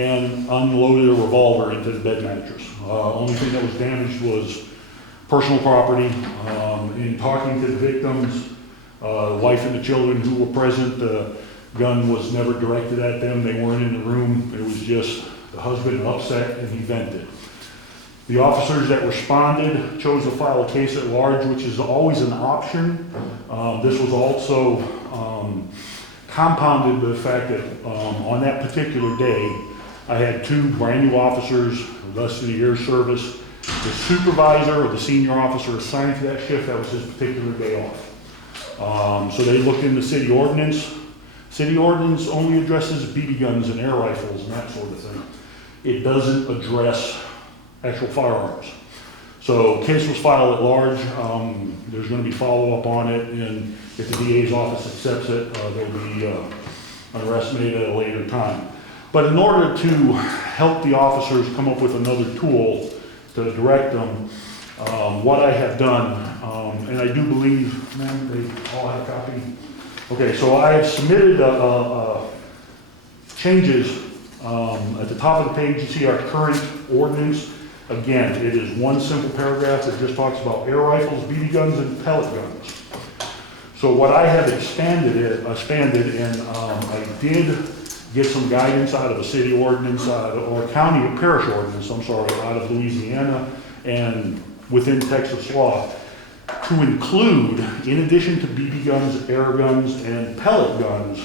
and unloaded a revolver into the bed mattress. Only thing that was damaged was personal property. In talking to the victims, the wife and the children who were present, the gun was never directed at them. They weren't in the room. It was just the husband upset and he vented. The officers that responded chose to file a case at large, which is always an option. This was also compounded by the fact that on that particular day, I had two brand new officers, less than a year's service. The supervisor or the senior officer assigned to that shift, that was his particular day off. So they looked in the city ordinance. City ordinance only addresses BB guns and air rifles and that sort of thing. It doesn't address actual firearms. So case was filed at large. There's going to be follow-up on it, and if the DA's office accepts it, there'll be an arrest made at a later time. But in order to help the officers come up with another tool to direct them, what I have done, and I do believe, man, they all have a copy. Okay, so I have submitted changes. At the top of the page, you see our current ordinance. Again, it is one simple paragraph that just talks about air rifles, BB guns, and pellet guns. So what I have expanded, and I did get some guidance out of a city ordinance, or county or parish ordinance, I'm sorry, out of Louisiana and within Texas law, to include, in addition to BB guns, air guns, and pellet guns,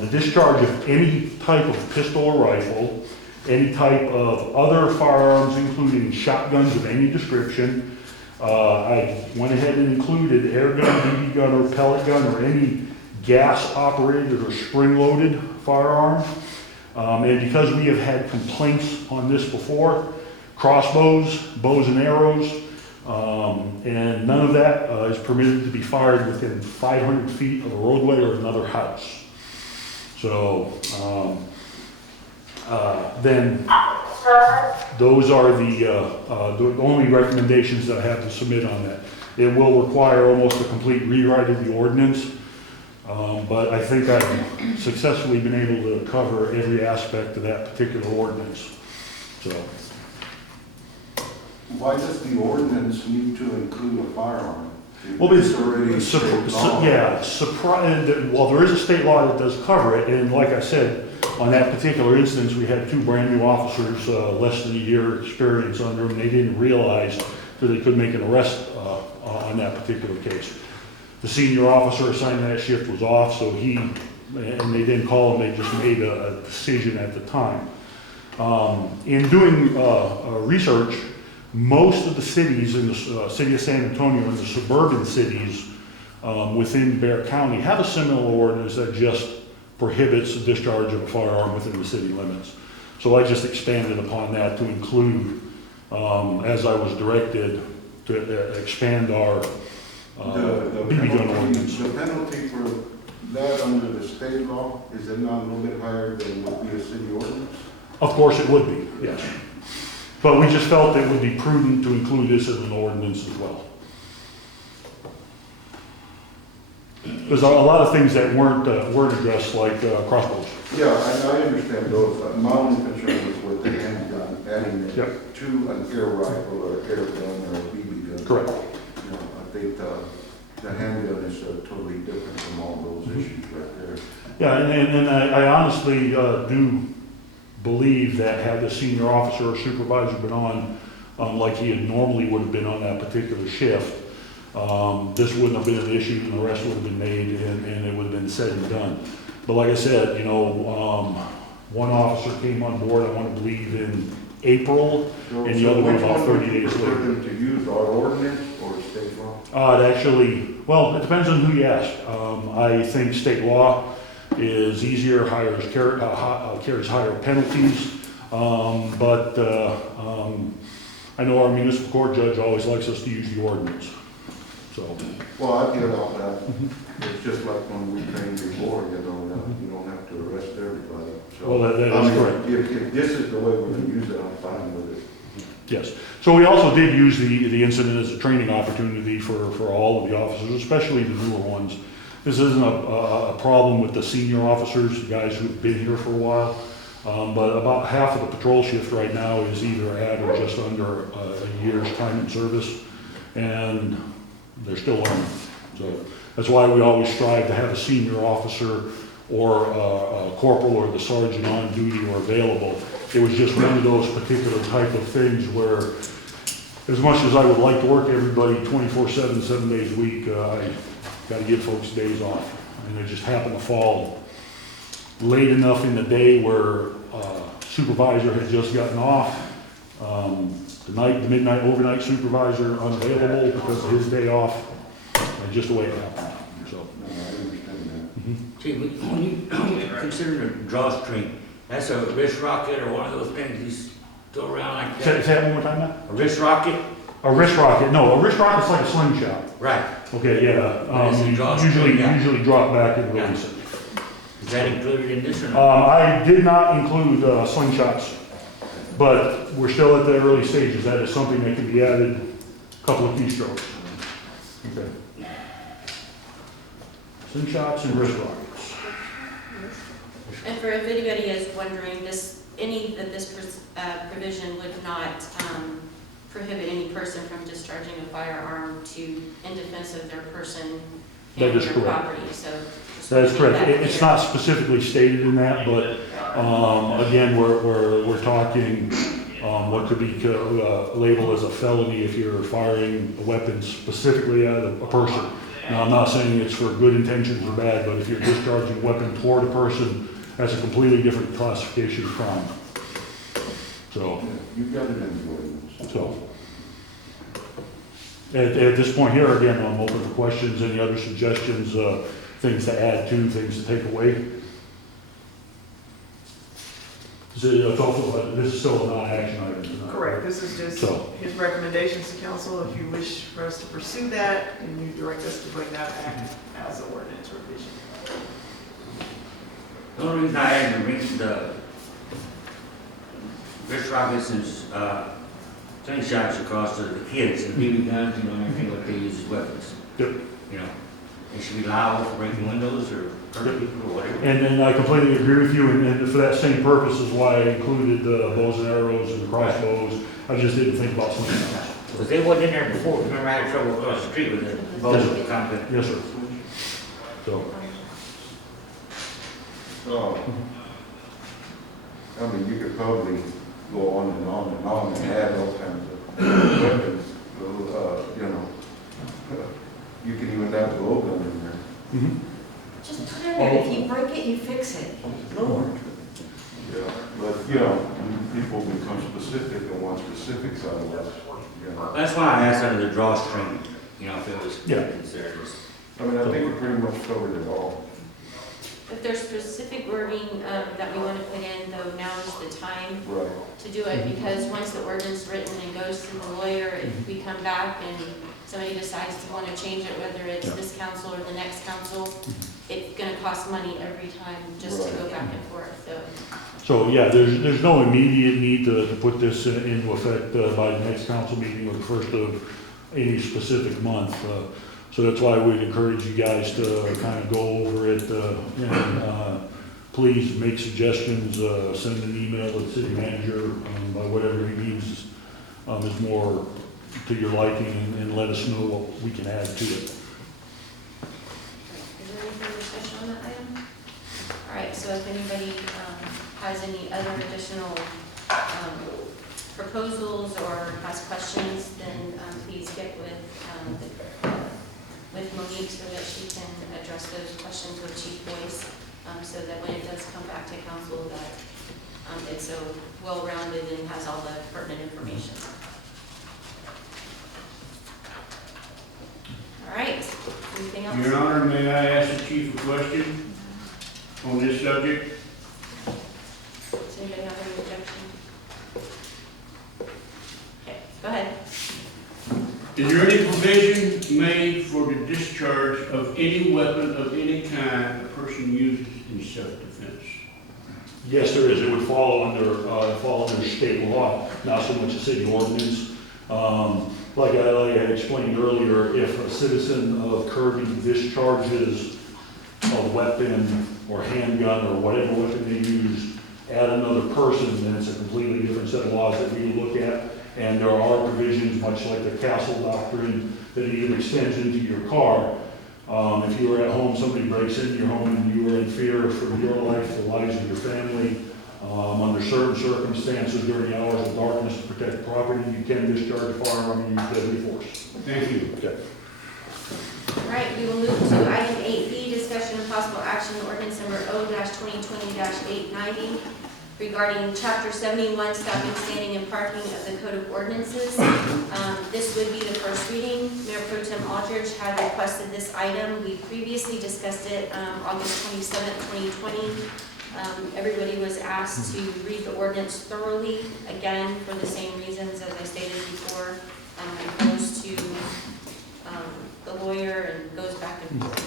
the discharge of any type of pistol or rifle, any type of other firearms, including shotguns of any description. I went ahead and included air gun, BB gun, or pellet gun, or any gas-operated or spring-loaded firearm. And because we have had complaints on this before, crossbows, bows and arrows, and none of that is permitted to be fired within 500 feet of a roadway or another house. So then those are the only recommendations that I have to submit on that. It will require almost a complete rewrite of the ordinance, but I think I've successfully been able to cover every aspect of that particular ordinance. So. Why does the ordinance need to include a firearm? Well, it's already state law. Well, there is a state law that does cover it, and like I said, on that particular instance, we had two brand new officers, less than a year experience under them. They didn't realize that they could make an arrest on that particular case. The senior officer assigned to that shift was off, so and they didn't call him, they just made a decision at the time. In doing research, most of the cities in the city of San Antonio and the suburban cities within Bexar County have a similar ordinance that just prohibits the discharge of a firearm within the city limits. So I just expanded upon that to include, as I was directed, to expand our BB gun ordinance. The penalty for that under the state law, is it not a little bit higher than would be a city ordinance? Of course it would be, yes. But we just felt it would be prudent to include this as an ordinance as well. There's a lot of things that weren't addressed, like crossbows. Yeah, I understand those. My only concern was with the handgun, adding it to an air rifle or air gun or a BB gun. Correct. You know, I think the handgun is totally different from all those issues right there. Yeah, and I honestly do believe that had the senior officer or supervisor been on like he had normally would have been on that particular shift, this wouldn't have been an issue and the rest would have been made and it would have been said and done. But like I said, you know, one officer came on board, I want to believe in April, and the other one about 30 days later. Them to use our ordinance or state law? It actually, well, it depends on who you ask. I think state law is easier, carries higher penalties, but I know our municipal court judge always likes us to use the ordinance. So. Well, I get all that. It's just like when we trained before, you know, you don't have to arrest everybody. So, well, that is correct. If this is the way we're going to use it, I'm fine with it. Yes. So we also did use the incident as a training opportunity for all of the officers, especially the newer ones. This isn't a problem with the senior officers, the guys who've been here for a while. But about half of the patrol shift right now is either at or just under a year's time in service, and they're still learning. So that's why we always strive to have a senior officer or a corporal or the sergeant on duty or available. It was just one of those particular type of things where, as much as I would like to work everybody 24/7, 7 days a week, I got to give folks days off. And it just happened to fall late enough in the day where supervisor had just gotten off. The midnight overnight supervisor unavailable because of his day off, and just the way it happened. So. No, I understand that. See, when you consider the drawstring, that's a wrist rocket or one of those things you throw around like Say that? that one more time, Matt? A wrist rocket? A wrist rocket? No, a wrist rocket's like a slingshot. Right. Okay, yeah. It's a drawstring, yeah. Usually drop back and Yeah. release it. Is that included in this or not? I did not include slingshots, but we're still at the early stages. That is something that can be added, a couple of keystrokes. Okay. Slingshots and wrist rockets. And for if anybody is wondering, this provision would not prohibit any person from discharging a firearm in defense of their person That and is their correct. property, so. just That is wanna make correct. that It's clear. not specifically stated in that, but again, we're talking what could be labeled as a felony if you're firing a weapon specifically at a person. Now, I'm not saying it's for good intentions or bad, but if you're discharging a weapon toward a person, that's a completely different classification of crime. So, You got it in the ordinance. so. At this point here, again, I'm open for questions, any other suggestions, things to add to, things to take away. This is still a non-action item tonight. Correct, this is just So- his recommendations to council. If you wish for us to pursue that, and you direct us to bring that back as an ordinance revision. The only reason I had to reach the wrist rockets and slingshots across to the kids and BB guns, you know, everything what they use as weapons. Yep. You know, they should be liable for breaking windows or hurting people or whatever. And I completely agree with you, and for that same purpose is why I included bows and arrows and crossbows. I just didn't think about slingshots. Because they wasn't in there before, remember I had trouble across the street with the bows of the company. Yes, sir. So, So, I mean, you could probably go on and on and on and add all kinds of weapons. You know, you can even have a blowgun in there. mhm. Just put it in, if you break it, you fix it. Lord. Yeah. But, you know, people become specific and want specifics out of us, you know. That's why I asked under the drawstring, you know, if it was Yeah. considered as. I mean, I think we pretty much covered it all. If there's specific wording that we want to put in, though, now is the time Right. to do it, because once the ordinance is written and goes to the lawyer, if we come back and somebody decides to want to change it, whether it's Yeah. this council or the next council, it's gonna cost money every time just to go back and forth, so. So, yeah, there's no immediate need to put this into effect by the next council meeting or the first of any specific month. So that's why we'd encourage you guys to kind of go over it, and please make suggestions, send an email to the city manager by whatever he needs is more to your liking, and let us know what we can add to it. Is there any further discussion on that item? All right, so if anybody has any other additional proposals or has questions, then please get with Monique so that she can address those questions with Chief Boyce, so that when it does come back to council, that it's so well-rounded and has all the pertinent information. All right, anything else? Your Honor, may I ask the chief a question on this subject? Does anybody have any objection? Okay, go ahead. Is there any provision made for the discharge of any weapon of any kind a person uses in self-defense? Yes, there is. It would fall under state law, not so much a city ordinance. Like I had explained earlier, if a citizen of Kirby discharges a weapon or handgun or whatever weapon they use add another person, then it's a completely different set of laws that we look at. And there are provisions, much like the castle doctrine, that even extends into your car. If you were at home, somebody breaks into your home and you were in fear for your life, the lives of your family, under certain circumstances during the hours of darkness to protect property, you can discharge a firearm and use deadly force. Thank you. Okay. All right, we will move to item 8B, discussion of possible action, ordinance number O-2020-890 regarding Chapter 71, stopping, standing, and parking of the Code of Ordinances. This would be the first reading. Mayor Pro Tem Aldridge had requested this item. We previously discussed it August 27th, 2020. Everybody was asked to read the ordinance thoroughly, again, for the same reasons as I stated before. It goes to the lawyer and goes back and forth.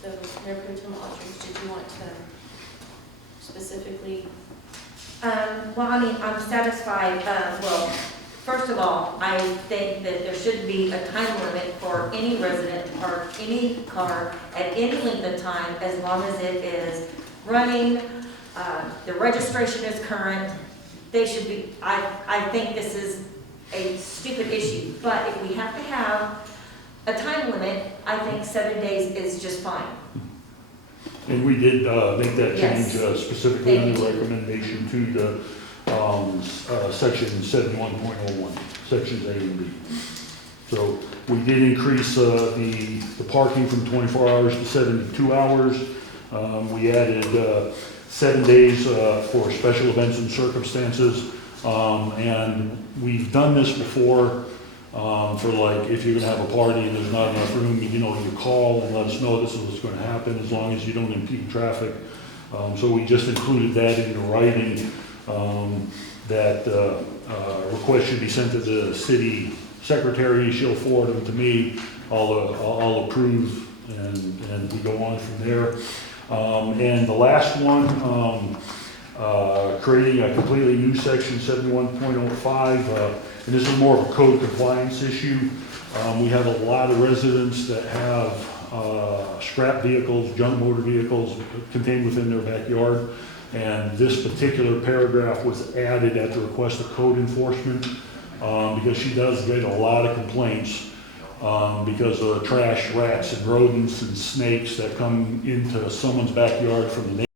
So, Mayor Pro Tem Aldridge, did you want to specifically? Well, I mean, I'm satisfied, well, first of all, I think that there should be a time limit for any resident to park any car at any length of time, as long as it is running, the registration is current. They should be, I think this is a stupid issue, but if we have to have a time limit, I think 7 days is just fine. And we did make that change Yes. specifically in the Thank you. recommendation to the section 71.01, sections A and B. So we did increase the parking from 24 hours to 72 hours. We added 7 days for special events and circumstances. And we've done this before for like, if you're gonna have a party and there's not enough room, you call and let us know this is what's gonna happen, as long as you don't impede traffic. So we just included that in the writing, that request should be sent to the city secretary, she'll forward them to me, I'll approve, and we go on from there. And the last one, creating a completely new section 71.05, and this is more of a code compliance issue. We have a lot of residents that have scrap vehicles, junk motor vehicles contained within their backyard. And this particular paragraph was added at the request of code enforcement because she does get a lot of complaints because of trash, rats, and rodents and snakes that come into someone's backyard from the neighbor.